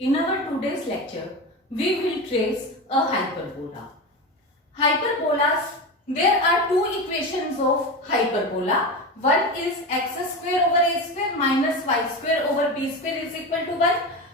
In our today's lecture, we will trace a hyperbola. Hyperbolas, there are two equations of hyperbola. One is x square over a square minus y square over b square is equal to 1.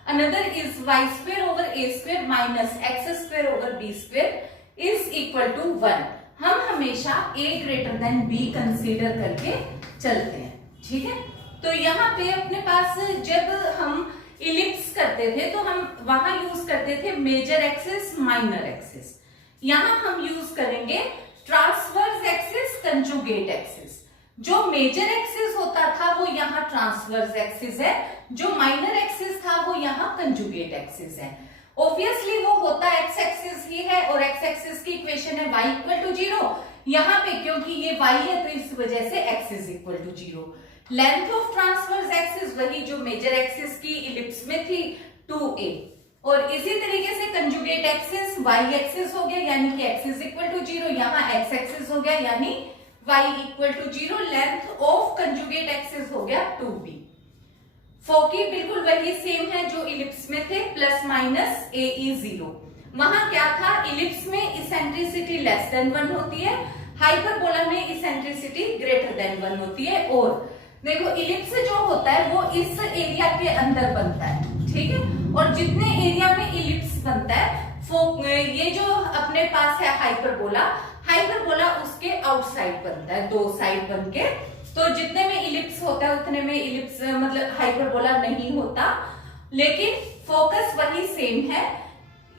Another is y square over a square minus x square over b square is equal to 1. हम हमेशा a greater than b consider करके चलते हैं, ठीक है। तो यहाँ पे अपने पास जब हम इलिप्स करते थे तो हम वहां यूज करते थे मेजर एक्सिस माइनर एक्सिस। यहां हम यूज करेंगे ट्रांसवर्स एक्सिस कंजुगेट एक्सिस। जो मेजर एक्सिस होता था वो यहाँ ट्रांसवर्स एक्सिस है, जो माइनर एक्सिस था वो यहाँ कंजुगेट एक्सिस है। ऑब्वियसली वो होता एक्स एक्सिस ही है और एक्स एक्सिस की इक्वेशन है y इक्वल टू 0। यहाँ पे क्योंकि ये y है तो इस वजह से x is equal to 0। Length of transverse axis वही जो मेजर एक्सिस की इलिप्स में थी 2a, और इसी तरीके से कंजुगेट एक्सिस y एक्सिस हो गया यानी कि x इज इक्वल टू 0, यहाँ x एक्सिस हो गया यानी y equal to 0। Length of conjugate axis हो गया 2b। फोकी बिल्कुल वही सेम है जो इलिप्स में थे, प्लस माइनस ए ई 0। वहां क्या था, इलिप्स में इसेंट्रिसिटी लेस देन 1 होती है, हाइपरबोला में इसेंट्रिसिटी ग्रेटर देन 1 होती है। और देखो इलिप्स जो होता है वो इस एरिया के अंदर बनता है, ठीक है, और जितने एरिया में इलिप्स बनता है ये जो अपने पास है हाइपरबोला, हाइपरबोला उसके आउटसाइड बनता है, दो साइड बन के। तो जितने में इलिप्स होता है उतने में इलिप्स मतलब हाइपरबोला नहीं होता, लेकिन फोकस वही सेम है।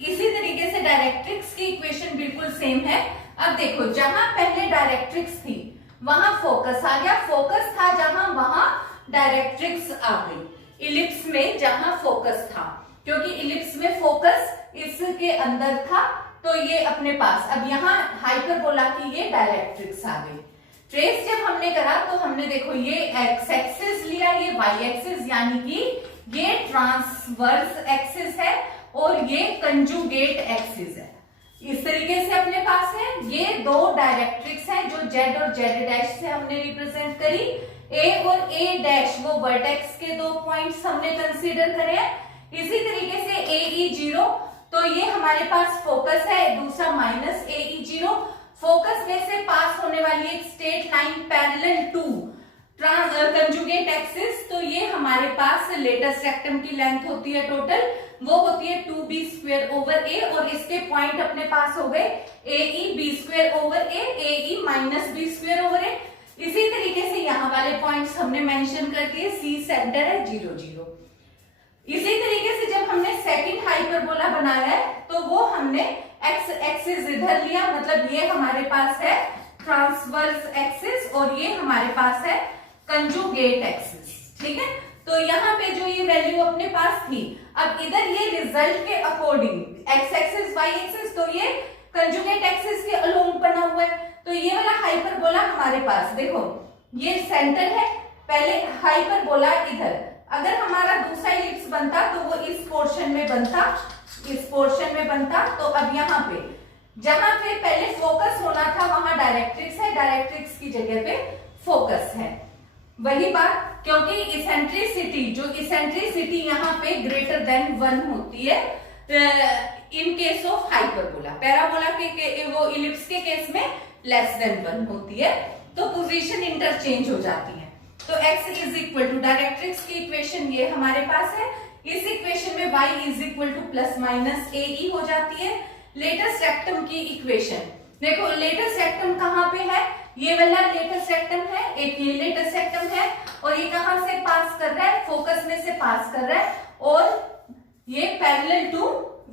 इसी तरीके से डायरेक्ट्रिक्स की इक्वेशन बिल्कुल सेम है। अब देखो जहां पहले डायरेक्ट्रिक्स थी वहां फोकस आ गया, फोकस था जहां वहां डायरेक्ट्रिक्स आ गई। इलिप्स में जहां फोकस था, क्योंकि इलिप्स में फोकस इसके अंदर था तो ये अपने पास, अब यहाँ हाइपरबोला की ये डायरेक्ट्रिक्स आ गई। ट्रेस जब हमने करा तो हमने देखो ये एक्स एक्सिस लिया, ये वाई एक्सिस, यानी कि ये ट्रांसवर्स एक्सिस है और ये कंजुगेट एक्सिस है। इस तरीके से अपने पास है, ये दो डायरेक्ट्रिक्स हैं जो जेड और जेड डैश से हमने रिप्रेजेंट करी। ए और ए डैश वो वर्टेक्स के दो पॉइंट्स हमने कंसीडर करे हैं। इसी तरीके से ए ई 0, तो ये हमारे पास फोकस है, दूसरा माइनस ए ई 0। फोकस में से पास होने वाली एक straight line parallel to conjugate axis, तो ये हमारे पास लेटेस्ट रेक्टम की लेंथ होती है टोटल, वो होती है 2b स्क्वायर ओवर a, और इसके पॉइंट अपने पास हो गए ae b square over a, ae minus b square over a। इसी तरीके से यहाँ वाले पॉइंट्स हमने मेंशन कर दिए, c सेंटर है 0 0। इसी तरीके से जब हमने सेकंड हाइपरबोला बनाया है तो वो हमने एक्स एक्सिस इधर लिया, मतलब ये हमारे पास है ट्रांसवर्स एक्सिस और ये हमारे पास है कंजुगेट एक्सिस, ठीक है। तो यहाँ पे जो ये वैल्यू अपने पास थी, अब इधर ये रिजल्ट के according x axis y axis, तो ये कंजुगेट एक्सिस के अलोंग बना हुआ है। तो ये वाला हाइपरबोला हमारे पास देखो ये सेंटर है, पहले हाइपरबोला इधर, अगर हमारा दूसरा इलिप्स बनता तो वो इस पोर्शन में बनता, इस पोर्शन में बनता। तो अब यहाँ पे जहां पे पहले फोकस होना था वहां डायरेक्ट्रिक्स है, डायरेक्ट्रिक्स की जगह पे फोकस है। वही बात, क्योंकि इसेंट्रिसिटी, जो इसेंट्रिसिटी यहाँ पे ग्रेटर देन 1 होती है in case of hyperbola. Parabola के वो इलिप्स के केस में लेस देन 1 होती है, तो पोजीशन इंटरचेंज हो जाती है। तो x is equal to directrix की इक्वेशन ये हमारे पास है। इस इक्वेशन में y is equal to plus minus A E हो जाती है। लेटेस्ट रेक्टम की इक्वेशन देखो, लेटेस्ट रेक्टम कहाँ पे है, ये वाला लेटेस्ट रेक्टम है, एक ये लेटेस्ट रेक्टम है, और ये कहां से पास कर रहा है, फोकस में से पास कर रहा है, और ये पैरेलल टू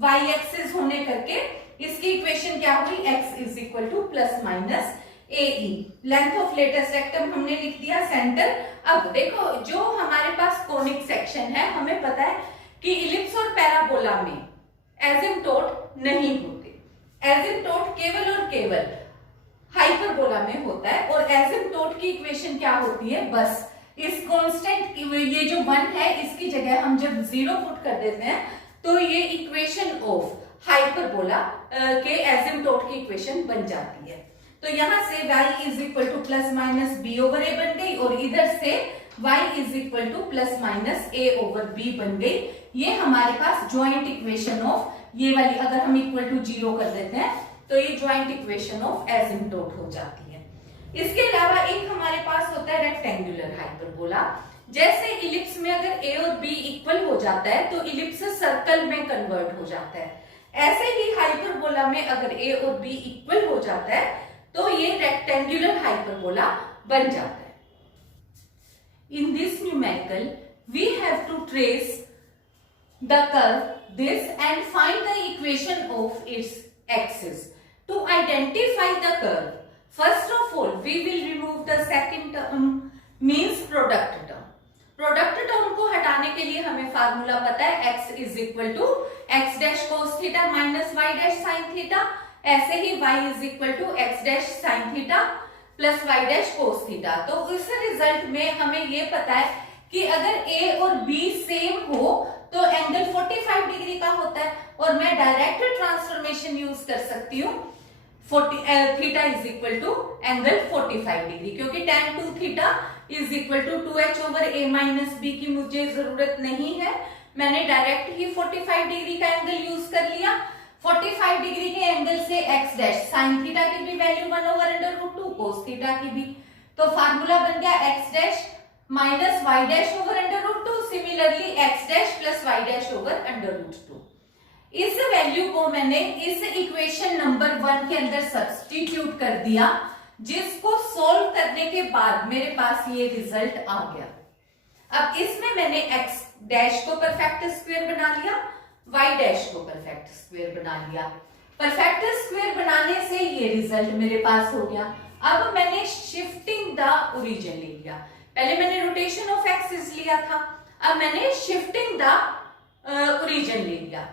y एक्सिस होने करके इसकी इक्वेशन क्या हुई, x is equal to plus minus AE। Length of latus rectum हमने लिख दिया सेंटर। अब देखो जो हमारे पास कोनिक सेक्शन है, हमें पता है कि इलिप्स और पैराबोला में एसिम्प्टोट नहीं होते, एसिम्प्टोट केवल और केवल हाइपरबोला में होता है। और एसिम्प्टोट की इक्वेशन क्या होती है, बस इस कांस्टेंट ये जो 1 है इसकी जगह हम जब 0 पुट कर देते हैं तो ये इक्वेशन ऑफ हाइपरबोला के एसिम्प्टोट की इक्वेशन बन जाती है। तो यहां से y is equal to plus minus B over A बन गई, और इधर से y is equal to plus minus A over B बन गई। ये हमारे पास ज्वाइंट इक्वेशन ऑफ ये वाली, अगर हम इक्वल टू 0 कर देते हैं तो ये ज्वाइंट इक्वेशन ऑफ एसिम्प्टोट हो जाती है। इसके अलावा एक हमारे पास होता है रेक्टेंगुलर हाइपरबोला। जैसे इलिप्स में अगर ए और बी इक्वल हो जाता है तो इलिप्स सर्कल में कन्वर्ट हो जाता है, ऐसे ही हाइपरबोला में अगर ए और बी इक्वल हो जाता है तो ये रेक्टेंगुलर हाइपरबोला बन जाता है। In this numerical we have to trace the curve this and find the equation of its axis. To identify the curve, first of all we will remove the second term, means product term. Product term को हटाने के लिए हमें formula पता है, x is equal to x dash cos theta minus y dash sine theta, ऐसे ही y is equal to x dash sine theta plus y dash cos theta. तो इस रिजल्ट में हमें ये पता है कि अगर a और b सेम हो तो एंगल 45 डिग्री का होता है, और मैं डायरेक्ट ट्रांसफॉर्मेशन यूज कर सकती हूँ theta is equal to angle 45 degree, क्योंकि tan 2 theta is equal to 2h over a minus b की मुझे जरूरत नहीं है, मैंने डायरेक्ट ही 45 डिग्री का एंगल यूज कर लिया। 45 डिग्री के एंगल से x डैश साइन थीटा की भी value 1 over under root 2 cos theta की भी, तो फार्मूला बन गया x dash minus y dash over under root 2, similarly x dash plus y dash over under root 2। इस वैल्यू को मैंने इस इक्वेशन नंबर 1 के अंदर सब्स्टिट्यूट कर दिया, जिसको सॉल्व करने के बाद मेरे पास ये रिजल्ट आ गया। अब इसमें मैंने x डैश को परफेक्ट स्क्वायर बना लिया, y डैश को परफेक्ट स्क्वायर बना लिया। परफेक्ट स्क्वायर बनाने से ये रिजल्ट मेरे पास हो गया। अब मैंने शिफ्टिंग द ओरिजिन ले लिया, पहले मैंने रोटेशन ऑफ एक्सिस लिया था, अब मैंने शिफ्टिंग द ओरिजिन ले लिया।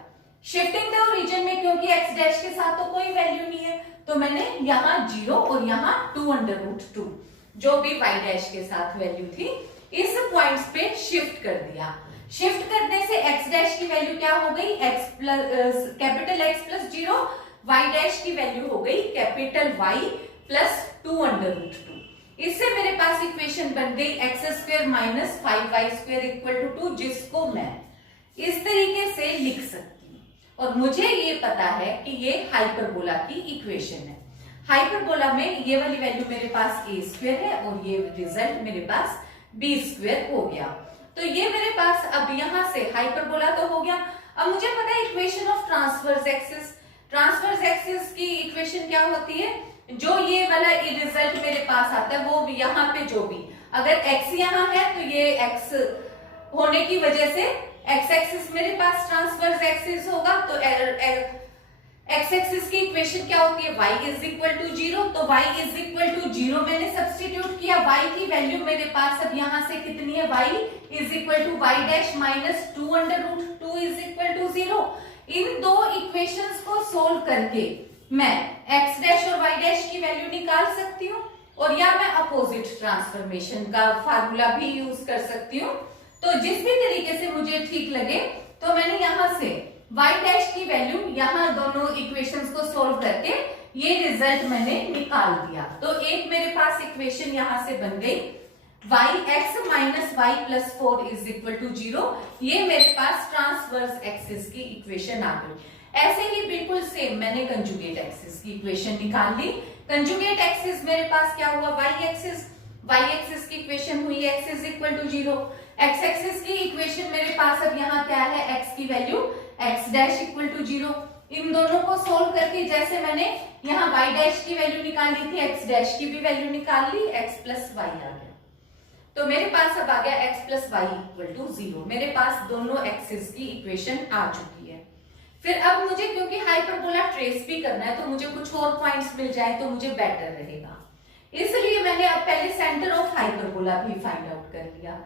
शिफ्टिंग द ओरिजिन में क्योंकि x डैश के साथ तो कोई वैल्यू नहीं है, तो मैंने यहाँ 0 और यहाँ 2 अंडर रूट 2 जो भी y डैश के साथ वैल्यू थी इस पॉइंट्स पे शिफ्ट कर दिया। शिफ्ट करने से x डैश की वैल्यू क्या हो गई, x plus capital X plus 0, y dash की वैल्यू हो गई capital Y plus 2 under root 2। इससे मेरे पास इक्वेशन बन गई x square minus 5y square equal to 2, जिसको मैं इस तरीके से लिख सकती हूँ, और मुझे ये पता है कि ये हाइपरबोला की इक्वेशन है। हाइपरबोला में ये वाली वैल्यू मेरे पास a स्क्वायर है और ये रिजल्ट मेरे पास b स्क्वायर हो गया। तो ये मेरे पास अब यहाँ से हाइपरबोला तो हो गया। अब मुझे पता है equation of transverse axis, transverse axis की इक्वेशन क्या होती है, जो ये वाला रिजल्ट मेरे पास आता है वो यहाँ पे जो भी, अगर x यहाँ है तो ये x होने की वजह से x एक्सिस मेरे पास ट्रांसवर्स एक्सिस होगा, तो x एक्सिस की इक्वेशन क्या होती है, y इज इक्वल टू 0, तो y इज इक्वल टू 0 मैंने सब्स्टिट्यूट किया, y की वैल्यू मेरे पास अब यहाँ से कितनी है, y is equal to y dash minus 2 under root 2 is equal to 0। इन दो इक्वेशंस को सोल्व करके मैं x डैश और y डैश की वैल्यू निकाल सकती हूँ, और या मैं अपोजिट ट्रांसफॉर्मेशन का फार्मूला भी यूज कर सकती हूँ। तो जिस भी तरीके से मुझे ठीक लगे, तो मैंने यहाँ से y डैश की वैल्यू यहाँ दोनों इक्वेशंस को सोल्व करके ये रिजल्ट मैंने निकाल दिया। तो एक मेरे पास इक्वेशन यहाँ से बन गई yx minus y plus 4 is equal to 0, ये मेरे पास ट्रांसवर्स एक्सिस की इक्वेशन आ गई। ऐसे ही बिल्कुल सेम मैंने कंजुगेट एक्सिस की इक्वेशन निकाल ली। कंजुगेट एक्सिस मेरे पास क्या हुआ, y एक्सिस की इक्वेशन हुई x is equal to 0। x axis की इक्वेशन मेरे पास अब यहाँ क्या है, x की value x dash equal to 0। इन दोनों को सोल्व करके जैसे मैंने यहाँ y डैश की वैल्यू निकाली थी, x डैश की भी वैल्यू निकाल ली, x प्लस वाई आ गया। तो मेरे पास अब आ गया x plus y equal to 0। मेरे पास दोनों एक्सिस की इक्वेशन आ चुकी है। फिर अब मुझे क्योंकि हाइपरबोला ट्रेस भी करना है, तो मुझे कुछ और पॉइंट्स मिल जाए तो मुझे बेटर रहेगा, इसलिए मैंने अब पहले सेंटर ऑफ हाइपरबोला भी फाइंड आउट कर लिया।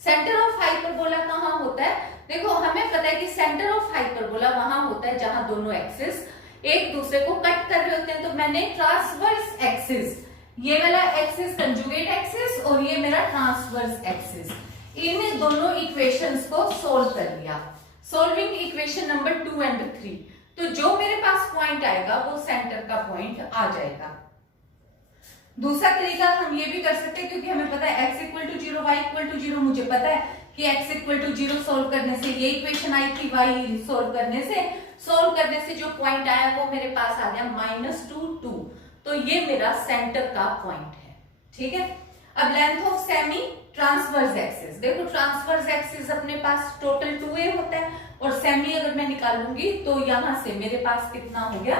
सेंटर ऑफ हाइपरबोला कहाँ होता है, देखो हमें पता है कि सेंटर ऑफ हाइपरबोला वहां होता है जहां दोनों एक्सिस एक दूसरे को कट कर रहे होते हैं। तो मैंने ट्रांसवर्स एक्सिस, ये वाला एक्सिस कंजुगेट एक्सिस और ये मेरा ट्रांसवर्स एक्सिस, इन दोनों इक्वेशंस को सोल्व कर लिया। सोल्विंग इक्वेशन नंबर 2 एंड 3, तो जो मेरे पास पॉइंट आएगा वो सेंटर का पॉइंट आ जाएगा। दूसरा तरीका हम ये भी कर सकते हैं, क्योंकि हमें पता है x equal to 0, y equal to 0, मुझे पता है कि x इक्वल टू 0 सोल्व करने से ये इक्वेशन आई थी, y सोल्व करने से जो पॉइंट आया वो मेरे पास आ गया -2 2। तो ये मेरा सेंटर का पॉइंट है, ठीक है। अब length of semi transverse axis, देखो ट्रांसवर्स एक्सिस अपने पास टोटल 2a होता है और सेमी अगर मैं निकालूंगी तो यहां से मेरे पास कितना हो गया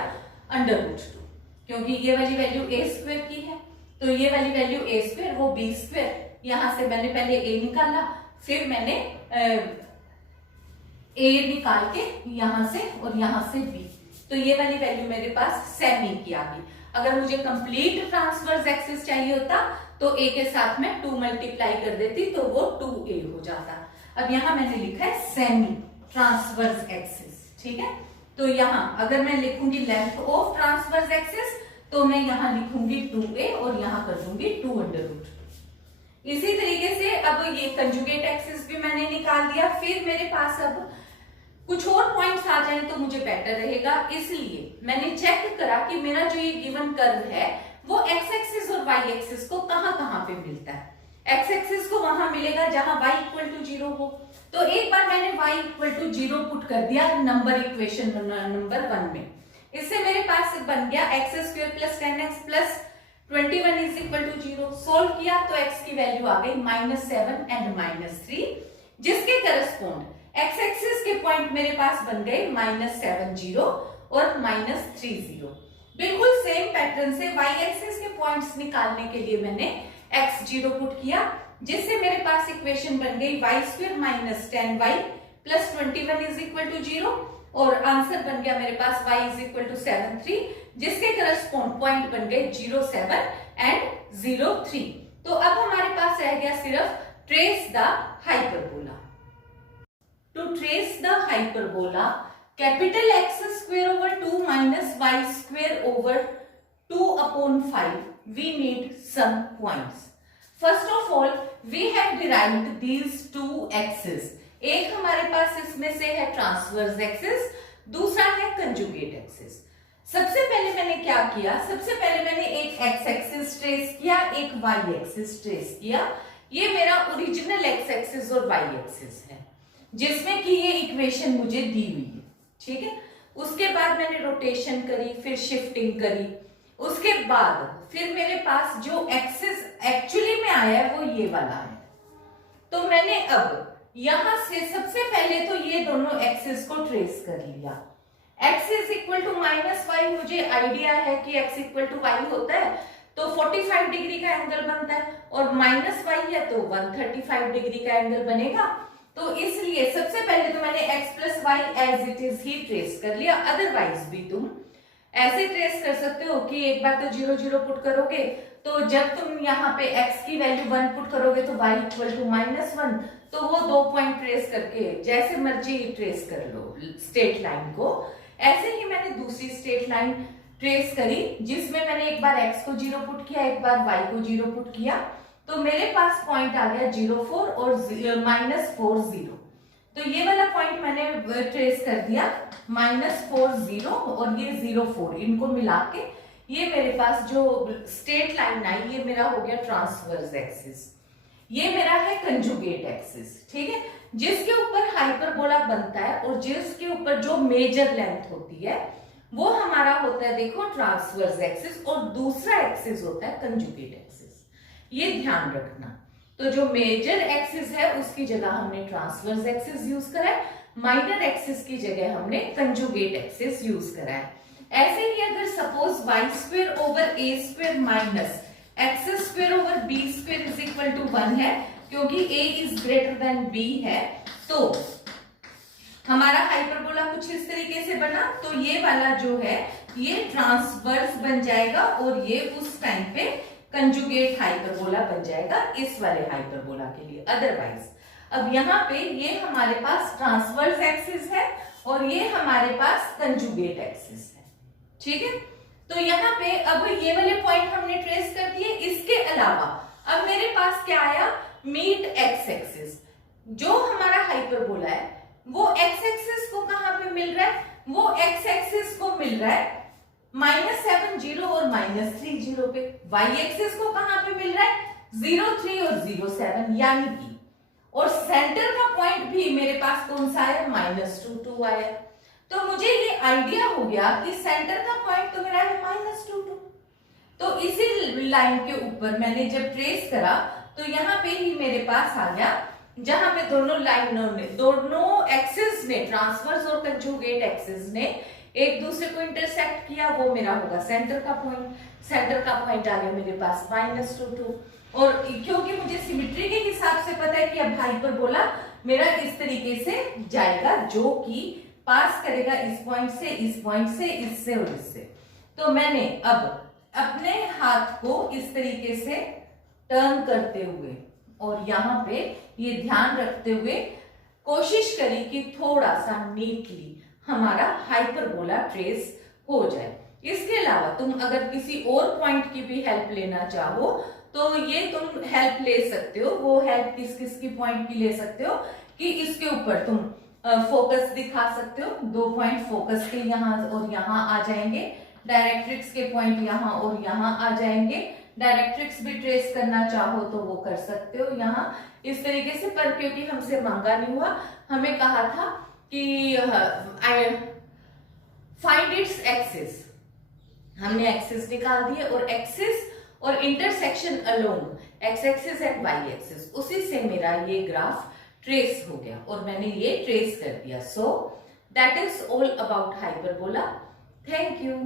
√2, क्योंकि ये वाली वैल्यू a स्क्वायर की है तो ये वाली वैल्यू a स्क्वायर वो b स्क्वायर। यहां से मैंने पहले a निकाला, फिर मैंने a निकाल के यहां से और यहां से b, तो ये वाली वैल्यू मेरे पास सेमी की आ गई। अगर मुझे कंप्लीट ट्रांसवर्स एक्सिस चाहिए होता तो a के साथ में 2 मल्टीप्लाई कर देती तो वो 2a हो जाता। अब यहां मैंने लिखा है सेमी ट्रांसवर्स एक्सिस, ठीक है। तो यहां अगर मैं लिखूंगी लेंथ ऑफ ट्रांसवर्स एक्सिस तो मैं यहां लिखूंगी 2a और यहां कर दूंगी 2√2। इसी तरीके से अब ये कंजुगेट एक्सिस भी मैंने निकाल दिया। फिर मेरे पास अब कुछ और पॉइंट्स आ जाएं तो मुझे बेटर रहेगा, इसलिए मैंने चेक करा कि मेरा जो ये गिवन कर्व है वो एक्स एक्सिस और वाई एक्सिस को कहां पे मिलता है। एक्स एक्सिस को वहां मिलेगा जहां y इक्वल टू 0 हो। तो एक बार मैंने y इक्वल टू 0 पुट कर दिया नंबर इक्वेशन नंबर 1 में। इससे मेरे पास बन गया x² + 10x + 21 is equal to 0। Solve किया तो x की वैल्यू आ गई -7 एंड -3, जिसके करस्पॉन्ड x एक्सिस के पॉइंट मेरे पास बन गए -7 0 और -3 0। बिल्कुल सेम पैटर्न से y एक्सिस के पॉइंट्स निकालने के लिए मैंने x0 पुट किया, जिससे मेरे पास इक्वेशन बन गई y² - 10y + 21 is equal to 0 और आंसर बन गया मेरे पास y इज इक्वल टू 7 3, जिसके करस्पॉन्ड पॉइंट बन गए 0 7 एंड 0 3। तो अब हमारे पास रह गया सिर्फ trace the hyperbola. To trace the hyperbola capital x² over 2 minus y² over 2/5 we need some points. First of all we have derived these two axes. एक हमारे पास इसमें से है ट्रांसवर्स एक्सिस, दूसरा है कंजुगेट एक्सिस। सबसे पहले मैंने क्या किया, सबसे पहले मैंने एक एक्स एक्सिस ट्रेस किया, एक वाई एक्सिस ट्रेस किया। ये मेरा ओरिजिनल एक्स एक्सिस और वाई एक्सिस है जिसमें कि ये इक्वेशन मुझे दी हुई है, ठीक है। उसके बाद मैंने रोटेशन करी, फिर शिफ्टिंग करी, उसके बाद फिर मेरे पास जो एक्सिस एक्चुअली में आया है वो ये वाला है। तो मैंने अब यहां से सबसे पहले तो ये दोनों एक्सिस को ट्रेस कर लिया। x is equal to -y, मुझे आइडिया है कि x इक्वल टू y होता है तो 45 डिग्री का एंगल बनता है और -y है तो 135 डिग्री का एंगल बनेगा। तो इसलिए सबसे पहले तो मैंने x + y as it is ही ट्रेस कर लिया। अदरवाइज भी तुम ऐसे ट्रेस कर सकते हो कि एक बार तो 0 0 पुट करोगे तो जब तुम यहाँ पे x की वैल्यू 1 पुट करोगे तो y इक्वल टू -1, तो वो 2 पॉइंट ट्रेस करके जैसे मर्जी ट्रेस कर लो स्ट्रेट लाइन को। ऐसे ही मैंने दूसरी स्ट्रेट लाइन ट्रेस करी जिसमें मैंने एक बार x को 0 पुट किया, एक बार y को 0 पुट किया, तो मेरे पास पॉइंट आ गया 0 4 और -4 0। तो ये वाला पॉइंट मैंने ट्रेस कर दिया -4 0 और ये 0 4, इनको मिला के ये मेरे पास जो स्ट्रेट लाइन आई ये मेरा हो गया ट्रांसवर्स एक्सिस। ये मेरा है कंजुगेट एक्सिस, ठीक है, जिसके ऊपर हाइपरबोला बनता है और जिसके ऊपर जो मेजर लेंथ होती है वो हमारा होता है देखो ट्रांसवर्स एक्सिस और दूसरा एक्सिस होता है कंजुगेट एक्सिस। ये ध्यान रखना। तो जो मेजर एक्सिस है उसकी जगह हमने ट्रांसवर्स एक्सिस यूज करा है, माइनर एक्सिस की जगह हमने कंजुगेट एक्सिस यूज करा है। ऐसे ही अगर suppose y² over a² minus x² over b² is equal to 1 है, क्योंकि a is greater than b है, तो हमारा हाइपरबोला कुछ इस तरीके से बना। तो ये वाला जो है ये ट्रांसवर्स बन जाएगा और ये उस टाइम पे कंजुगेट हाइपरबोला बन जाएगा इस वाले हाइपरबोला के लिए। अदरवाइज अब यहाँ पे ये हमारे पास ट्रांसवर्स एक्सिस है और ये हमारे पास कंजुगेट एक्सिस है, ठीक है। तो यहाँ पे अब ये वाले पॉइंट हमने ट्रेस कर दिए। इसके अलावा अब मेरे पास क्या आया, मीट एक्स एक्सिस। जो हमारा हाइपरबोला है वो एक्स एक्सिस को कहां पे मिल रहा है, वो एक्स एक्सिस को मिल रहा है -7 0 और -3 0 पे। y एक्सिस को कहां पे मिल रहा है 0 3 और 0 7, यानी कि और सेंटर का पॉइंट भी मेरे पास कौन सा है, -2 आया। तो मुझे ये आइडिया हो गया कि सेंटर का पॉइंट तो मेरा है -2 तो इसी लाइन के ऊपर मैंने जब ट्रेस करा तो यहाँ पे ही मेरे पास आ गया, जहां पे दोनों लाइनों ने, दोनों एक्सिस ने, ट्रांसवर्स और कंजुगेट एक्सिस ने एक दूसरे को इंटरसेक्ट किया, वो मेरा होगा सेंटर का पॉइंट। सेंटर का पॉइंट आ गया मेरे पास -2 और क्योंकि मुझे सिमेट्री के हिसाब से पता है कि अब हाइपरबोला मेरा इस तरीके से जाएगा, जो कि पास करेगा इस पॉइंट से, इस पॉइंट से, इससे और इससे। तो मैंने अब अपने हाथ को इस तरीके से टर्न करते हुए और यहाँ पे ये ध्यान रखते हुए कोशिश करी कि थोड़ा सा नीटली हमारा हाइपरबोला ट्रेस हो जाए। इसके अलावा तुम अगर किसी और पॉइंट की भी हेल्प लेना चाहो तो ये तुम हेल्प ले सकते हो। वो हेल्प किस किस की पॉइंट की ले सकते हो कि इसके ऊपर तुम फोकस दिखा सकते हो, 2 पॉइंट फोकस के यहाँ और यहाँ आ जाएंगे, डायरेक्ट्रिक्स के पॉइंट यहाँ और यहाँ आ जाएंगे। डायरेक्ट्रिक्स भी ट्रेस करना चाहो तो वो कर सकते हो यहाँ इस तरीके से, पर क्योंकि हमसे मांगा नहीं हुआ, हमें कहा था कि फाइंड इट्स एक्सिस, हमने एक्सिस निकाल दिए और एक्सिस और intersection along x axis and y axis, उसी से मेरा ये ग्राफ ट्रेस हो गया और मैंने ये ट्रेस कर दिया। So that is all about hyperbola. Thank you.